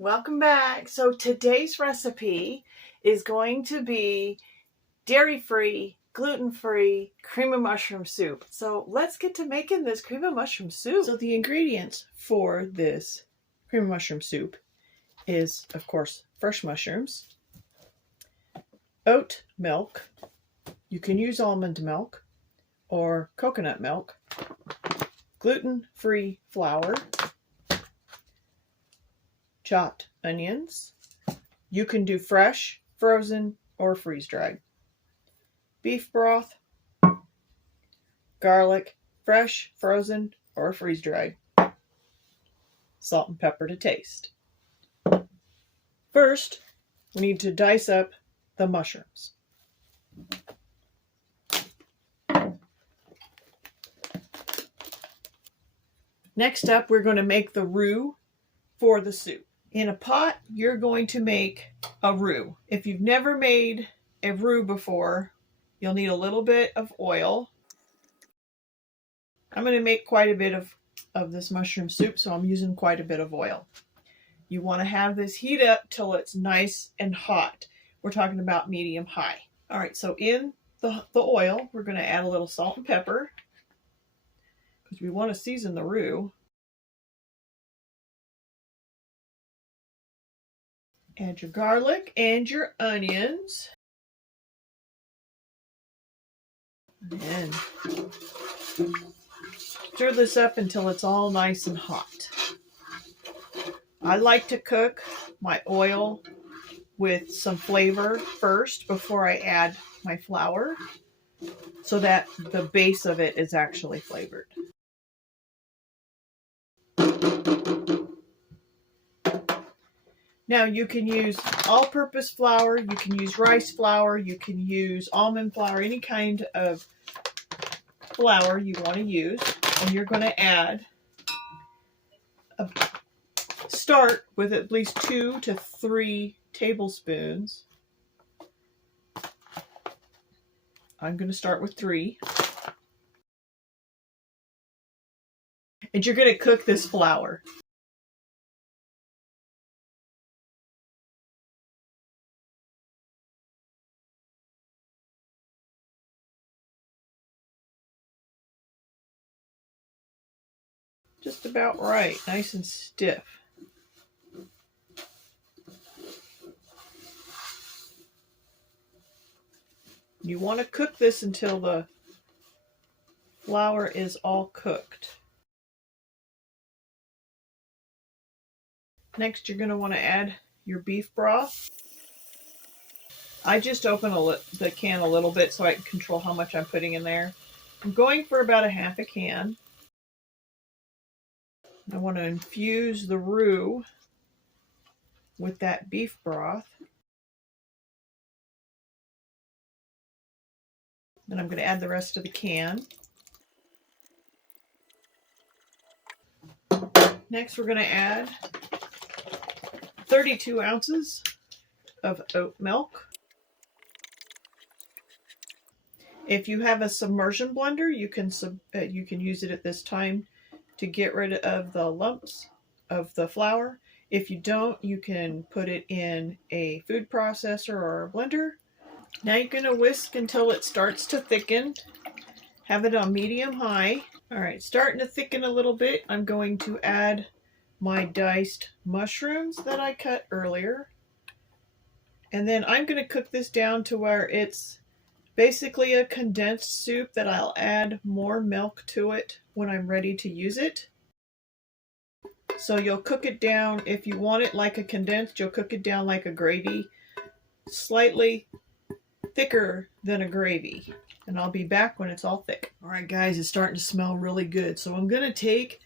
Welcome back. So today's recipe is going to be dairy-free, gluten-free cream of mushroom soup. So let's get to making this cream of mushroom soup. So the ingredients for this cream of mushroom soup is, of course, fresh mushrooms, oat milk. You can use almond milk or coconut milk, gluten-free flour, chopped onions. You can do fresh, frozen, or freeze-dried. Beef broth, garlic, fresh, frozen, or freeze-dried. Salt and pepper to taste. First, we need to dice up the mushrooms. Next up, we're going to make the roux for the soup. In a pot, you're going to make a roux. If you've never made a roux before, you'll need a little bit of oil. I'm going to make quite a bit of this mushroom soup, so I'm using quite a bit of oil. You want to have this heat up till it's nice and hot. We're talking about medium high. All right, so in the oil, we're going to add a little salt and pepper because we want to season the roux. Add your garlic and your onions. And stir this up until it's all nice and hot. I like to cook my oil with some flavor first before I add my flour so that the base of it is actually flavored. Now you can use all-purpose flour, you can use rice flour, you can use almond flour, any kind of flour you want to use. And you're going to start with at least 2 to 3 tablespoons. I'm going to start with 3. And you're going to cook this flour. Just about right, nice and stiff. You want to cook this until the flour is all cooked. Next, you're going to want to add your beef broth. I just open the can a little bit so I can control how much I'm putting in there. I'm going for about a half a can. I want to infuse the roux with that beef broth. Then I'm going to add the rest of the can. Next, we're going to add 32 ounces of oat milk. If you have a submersion blender, you can use it at this time to get rid of the lumps of the flour. If you don't, you can put it in a food processor or a blender. Now you're going to whisk until it starts to thicken. Have it on medium high. All right, starting to thicken a little bit. I'm going to add my diced mushrooms that I cut earlier. And then I'm going to cook this down to where it's basically a condensed soup that I'll add more milk to it when I'm ready to use it. So you'll cook it down, if you want it like a condensed, you'll cook it down like a gravy, slightly thicker than a gravy. And I'll be back when it's all thick. All right, guys, it's starting to smell really good. So I'm going to take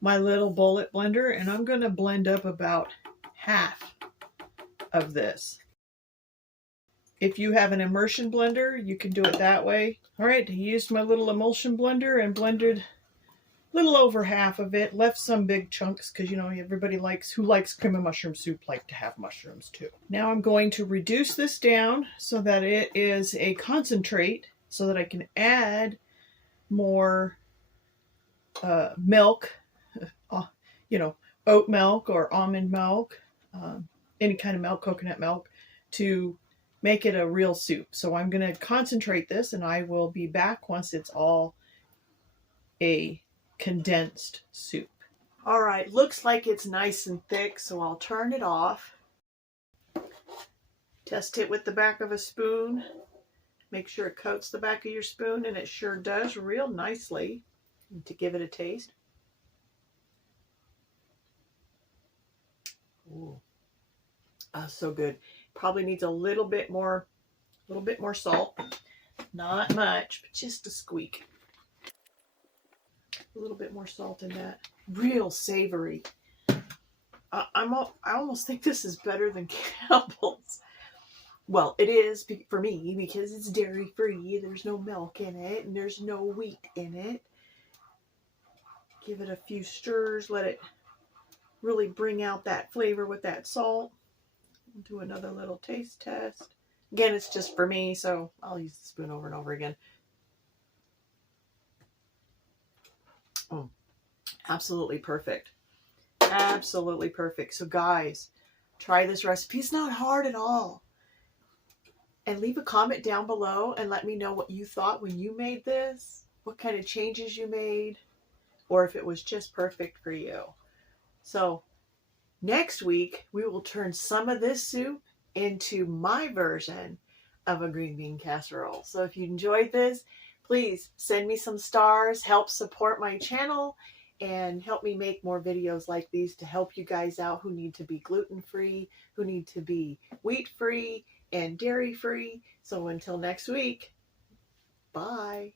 my little bullet blender and I'm going to blend up about half of this. If you have an immersion blender, you can do it that way. All right, I used my little emulsion blender and blended a little over half of it. Left some big chunks because, you know, everybody who likes cream of mushroom soup like to have mushrooms too. Now I'm going to reduce this down so that it is a concentrate so that I can add more milk, you know, oat milk or almond milk. any kind of milk, coconut milk, to make it a real soup. So I'm going to concentrate this, and I will be back once it's all a condensed soup. All right, looks like it's nice and thick, so I'll turn it off. Test it with the back of a spoon. Make sure it coats the back of your spoon, and it sure does real nicely. To give it a taste. Ooh. So good. Probably needs a little bit more salt. Not much, but just a squeak. A little bit more salt in that. Real savory. I almost think this is better than Campbell's. Well, it is for me because it's dairy free. There's no milk in it, and there's no wheat in it. Give it a few stirs. Let it really bring out that flavor with that salt. Do another little taste test. Again, it's just for me, so I'll use the spoon over and over again. Oh, absolutely perfect. Absolutely perfect. So guys, try this recipe. It's not hard at all. And leave a comment down below and let me know what you thought when you made this, what kind of changes you made, or if it was just perfect for you. So next week, we will turn some of this soup into my version of a green bean casserole. So if you enjoyed this, please send me some stars, help support my channel, and help me make more videos like these to help you guys out who need to be gluten-free, who need to be wheat-free and dairy-free. So until next week, bye.